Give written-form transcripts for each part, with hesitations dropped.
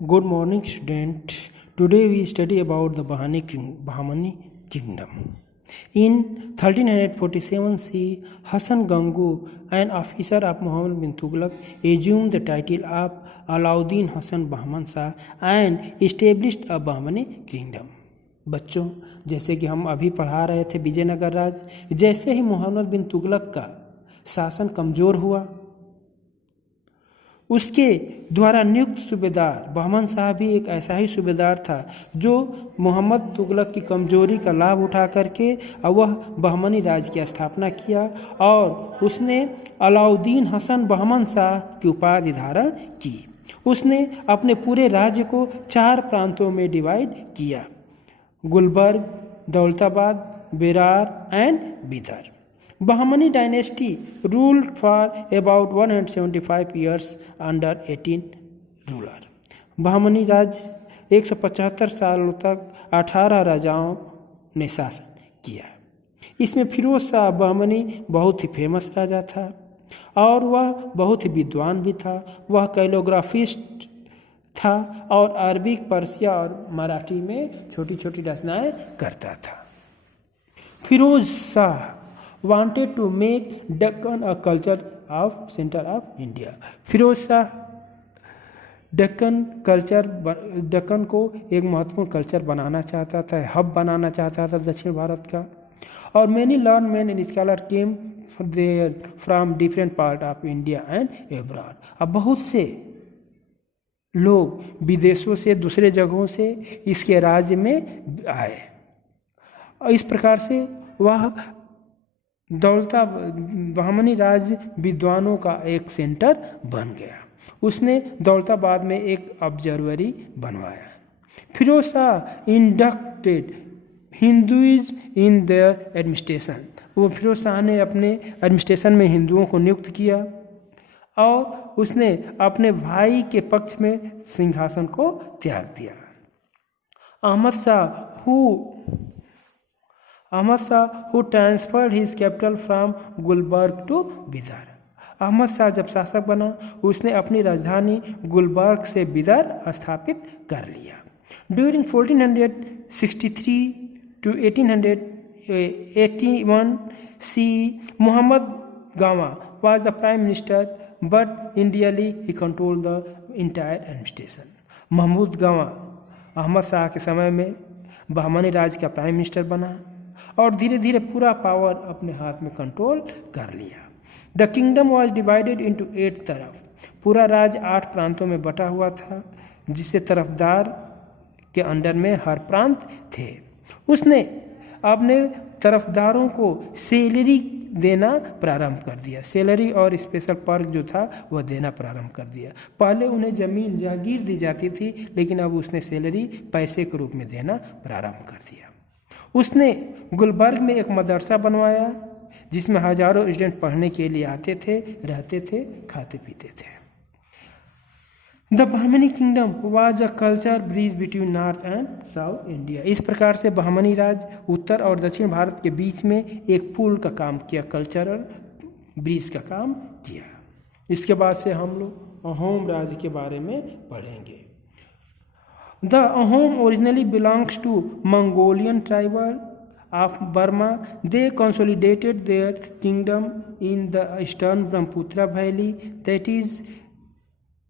Good morning, student. Today we study about the Bahmani kingdom. In 1347 CE, Hassan Gangu, an officer of Muhammad bin Tughlaq, assumed the title of Alauddin Hassan Bahman Shah and established a Bahmani kingdom. बच्चों, जैसे कि हम अभी पढ़ा रहे थे विजयनगर राज, जैसे ही मोहम्मद बिन तुगलक का शासन कमज़ोर हुआ, उसके द्वारा नियुक्त सूबेदार बहमन शाह भी एक ऐसा ही सूबेदार था जो मोहम्मद तुगलक की कमजोरी का लाभ उठा करके वह बहमनी राज की स्थापना किया और उसने अलाउद्दीन हसन बहमन शाह की उपाधि धारण की। उसने अपने पूरे राज्य को 4 प्रांतों में डिवाइड किया: Gulbarga, Daulatabad, Berar and Bidar. Bahmani dynasty ruled for about 175 years under 18 ruler. Bahmani राज 175 सालों तक 18 राजाओं ने शासन किया। इसमें फिरोज शाह बहमनी बहुत ही फेमस राजा था और वह बहुत ही विद्वान भी था। वह कैलोग्राफिस्ट था और अरबिक, पर्सिया और मराठी में छोटी छोटी रचनाएं करता था। Firoz Shah wanted to make Deccan a culture of center of India. Firoz Shah Deccan को एक महत्वपूर्ण कल्चर बनाना चाहता था, हब बनाना चाहता था दक्षिण भारत का। और many learned men and scholars came there from different part of India and abroad. अब बहुत से लोग विदेशों से, दूसरे जगहों से इसके राज्य में आए और इस प्रकार से वह बहमनी राज विद्वानों का एक सेंटर बन गया। उसने दौलताबाद में एक ऑब्जर्वरी बनवाया। Firoz Shah inducted Hinduism in their administration. वो फिरोज शाह ने अपने एडमिनिस्ट्रेशन में हिंदुओं को नियुक्त किया और उसने अपने भाई के पक्ष में सिंहासन को त्याग दिया। Ahmad Shah who transferred his capital from Gulbarg to Bidar. Ahmad Shah जब शासक बना, उसने अपनी राजधानी गुलबर्ग से बिदर स्थापित कर लिया। During 1463 to 1881 CE, Muhammad Gawa was the prime minister, but initially he controlled the entire administration. Mahmood गावा अहमद शाह के समय में बहमनी राज का प्राइम मिनिस्टर बना और धीरे धीरे पूरा पावर अपने हाथ में कंट्रोल कर लिया। The kingdom was divided into 8 तरफ। पूरा राज्य 8 प्रांतों में बटा हुआ था, जिससे तरफदार के अंडर में हर प्रांत थे। उसने अपने तरफदारों को सैलरी देना प्रारंभ कर दिया। सैलरी और स्पेशल पर्क जो था वह देना प्रारंभ कर दिया। पहले उन्हें जमीन जागीर दी जाती थी, लेकिन अब उसने सैलरी पैसे के रूप में देना प्रारंभ कर दिया। उसने गुलबर्ग में एक मदरसा बनवाया जिसमें हजारों स्टूडेंट पढ़ने के लिए आते थे, रहते थे, खाते पीते थे। The Bahmani kingdom was a culture bridge between north and south India. इस प्रकार से बहमनी राज उत्तर और दक्षिण भारत के बीच में एक पुल का काम किया, कल्चरल ब्रिज का काम किया। इसके बाद से हम लोग अहोम राज्य के बारे में पढ़ेंगे। The Ahom originally belongs to Mongolian tribe of Burma. They consolidated their kingdom in the eastern Brahmaputra Valley, that is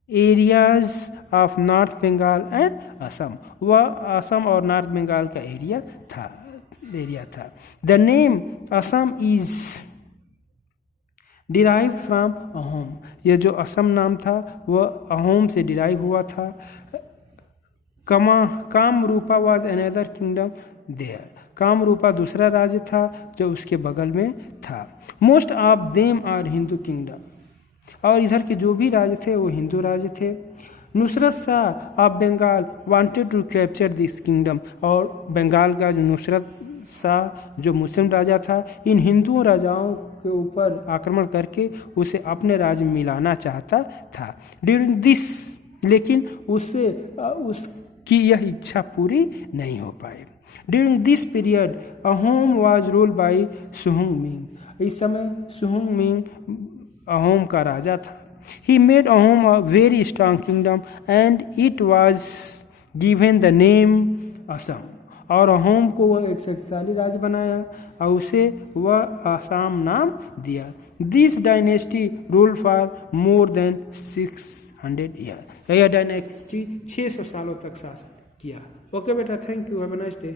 areas of North Bengal and Assam. वह असम और नॉर्थ बंगाल का एरिया था। The name Assam is derived from Ahom. यह जो असम नाम था वह अहोम से डिराइव हुआ था। Kamarupa was another kingdom there. Kamarupa दूसरा राज्य था जो उसके बगल में था। Most of them are Hindu kingdom. और इधर के जो भी राज्य थे वो हिंदू राज्य थे। Nusrat Shah of Bengal wanted to capture this kingdom. और बंगाल का जो नुसरत शाह जो मुस्लिम राजा था, इन हिंदू राजाओं के ऊपर आक्रमण करके उसे अपने राज्य में मिलाना चाहता था। ड्यूरिंग दिस, लेकिन उसकी यह इच्छा पूरी नहीं हो पाई। During this period Ahom was ruled by Suhung Ming. इस समय सुहुंग मिंग अहोम का राजा था। He made Ahom a very strong kingdom and it was given the name Assam. और अहोम को वह एक शक्तिशाली राज्य बनाया और उसे वह असम नाम दिया। This dynasty rule for more than 600 year. यह डायनेस्टी 600 सालों तक शासन किया। ओके बेटा, thank you, have a nice day.